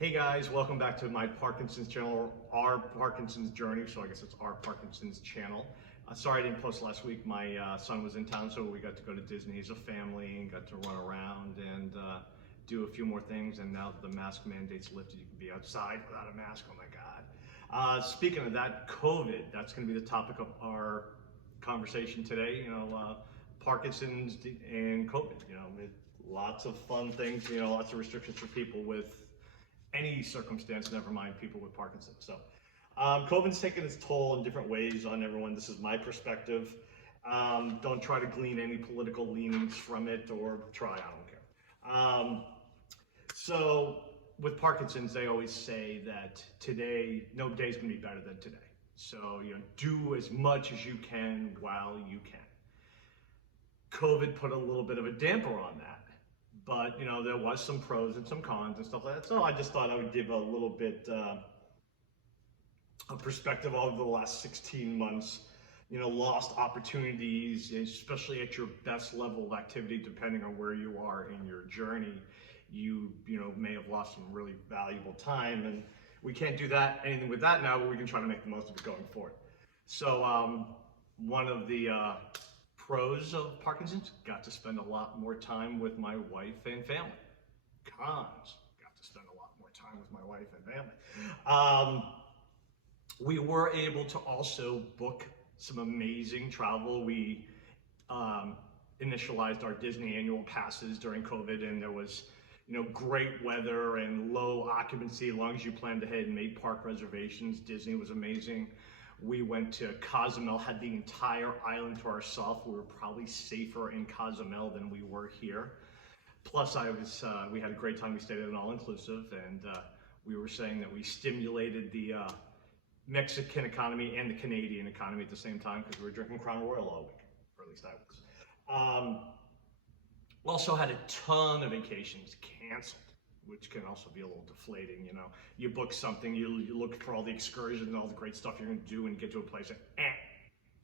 Hey guys, welcome back to my Parkinson's channel, our Parkinson's journey. So I guess it's our Parkinson's channel. Sorry I didn't post last week. My son was in town, so we got to go to Disney as a family and got to run around and do a few more things. And now that the mask mandate's lifted, you can be outside without a mask. Oh my God. Speaking of that, COVID, that's going to be the topic of our conversation today. Parkinson's and COVID, lots of fun things, lots of restrictions for people with any circumstance, never mind people with Parkinson's. So COVID's taken its toll in different ways on everyone. This is my perspective. Don't try to glean any political leanings from it, or try, I don't care. So with Parkinson's, they always say that today, no day's gonna be better than today. So do as much as you can while you can. COVID put a little bit of a damper on that. But there was some pros and some cons and stuff like that. So I just thought I would give a little bit of perspective over the last 16 months. Lost opportunities, especially at your best level of activity, depending on where you are in your journey. You may have lost some really valuable time, and we can't do anything with that now, but we can try to make the most of it going forward. So one of the pros of Parkinson's, got to spend a lot more time with my wife and family. Cons, got to spend a lot more time with my wife and family. We were able to also book some amazing travel. We initialized our Disney annual passes during COVID, and there was great weather and low occupancy. As long as you planned ahead and made park reservations, Disney was amazing. We went to Cozumel, had the entire island to ourselves. We were probably safer in Cozumel than we were here. Plus, we had a great time. We stayed at an all-inclusive, and we were saying that we stimulated the Mexican economy and the Canadian economy at the same time, because we were drinking Crown Royal all week, or at least I was. Also had a ton of vacations canceled, which can also be a little deflating. You book something, you look for all the excursions and all the great stuff you're going to do, and get to a place and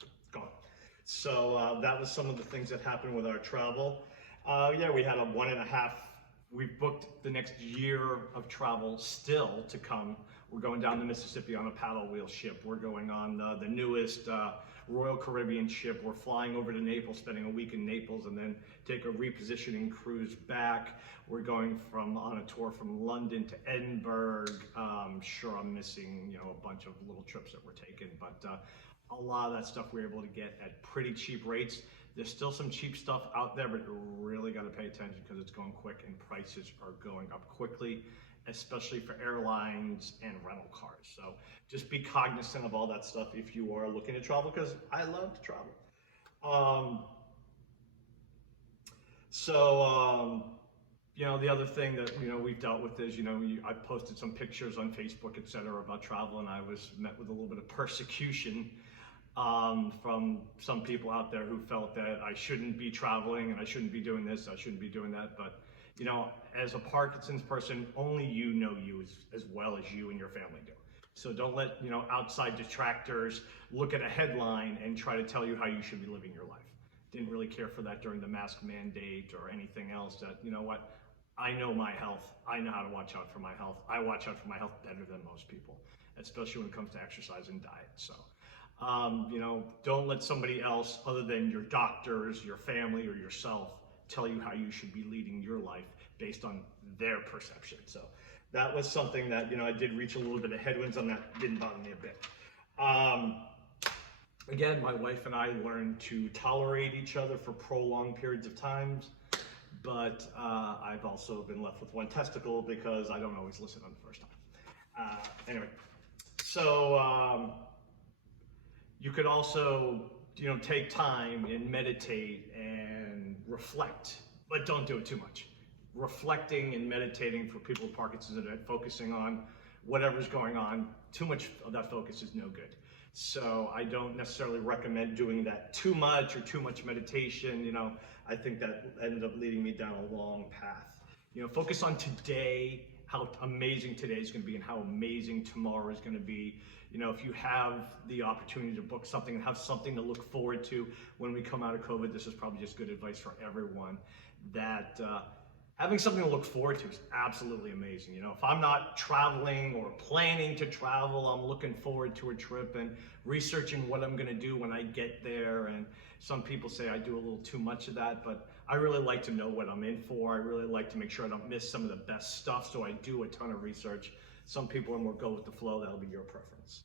it's gone. So that was some of the things that happened with our travel. We had we've booked the next year of travel still to come. We're going down the Mississippi on a paddle wheel ship. We're going on the newest Royal Caribbean ship. We're flying over to Naples, spending a week in Naples, and then take a repositioning cruise back. We're going on a tour from London to Edinburgh. Sure, I'm missing a bunch of little trips that we're taking, but a lot of that stuff we're able to get at pretty cheap rates. There's still some cheap stuff out there, but you really got to pay attention because it's going quick and prices are going up quickly, especially for airlines and rental cars. So just be cognizant of all that stuff if you are looking to travel, because I love to travel. The other thing that we've dealt with is I posted some pictures on Facebook, etc., about travel, and I was met with a little bit of persecution from some people out there who felt that I shouldn't be traveling and I shouldn't be doing this, I shouldn't be doing that. But as a Parkinson's person, only you know you as well as you and your family do. So don't let outside detractors look at a headline and try to tell you how you should be living your life. Didn't really care for that during the mask mandate or anything else. That I know my health. I know how to watch out for my health. I watch out for my health better than most people, especially when it comes to exercise and diet. So don't let somebody else other than your doctors, your family, or yourself tell you how you should be leading your life based on their perception. So that was something that I did reach a little bit of headwinds on. That didn't bother me a bit. Again, my wife and I learned to tolerate each other for prolonged periods of times, but I've also been left with one testicle because I don't always listen on the first time. Anyway, so you could also take time and meditate and reflect, but don't do it too much. Reflecting and meditating for people with Parkinson's and focusing on whatever's going on, too much of that focus is no good. So I don't necessarily recommend doing that too much or too much meditation. I think that ended up leading me down a long path. Focus on today, how amazing today is going to be and how amazing tomorrow is going to be. If you have the opportunity to book something and have something to look forward to when we come out of COVID, this is probably just good advice for everyone, that having something to look forward to is absolutely amazing. You know, if I'm not traveling or planning to travel, I'm looking forward to a trip and researching what I'm gonna do when I get there. And some people say I do a little too much of that, but I really like to know what I'm in for. I really like to make sure I don't miss some of the best stuff, so I do a ton of research. Some people are more go with the flow, that'll be your preference.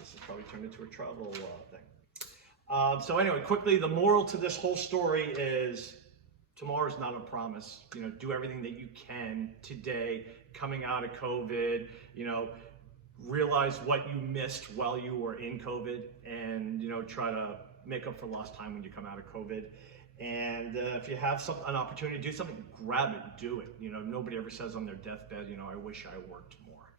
This has probably turned into a travel thing. So anyway, quickly, the moral to this whole story is tomorrow's not a promise. You know, do everything that you can today, coming out of COVID, you know, realize what you missed while you were in COVID and, you know, try to make up for lost time when you come out of COVID. And if you have an opportunity to do something, grab it, do it. You know, nobody ever says on their deathbed, you know, I wish I worked more.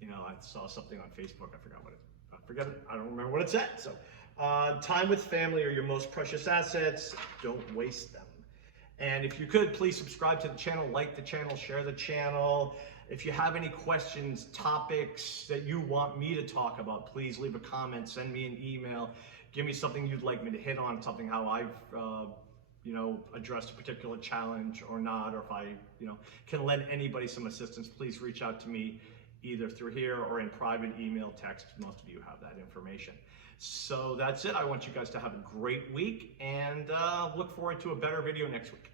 You know, I saw something on Facebook, I don't remember what it said. So time with family are your most precious assets. Don't waste them. And if you could, please subscribe to the channel, like the channel, share the channel. If you have any questions, topics that you want me to talk about, please leave a comment, send me an email, give me something you'd like me to hit on, something how I've you know, addressed a particular challenge or not, or if I, you know, can lend anybody some assistance, please reach out to me either through here or in private email, text. Most of you have that information. So that's it. I want you guys to have a great week and look forward to a better video next week.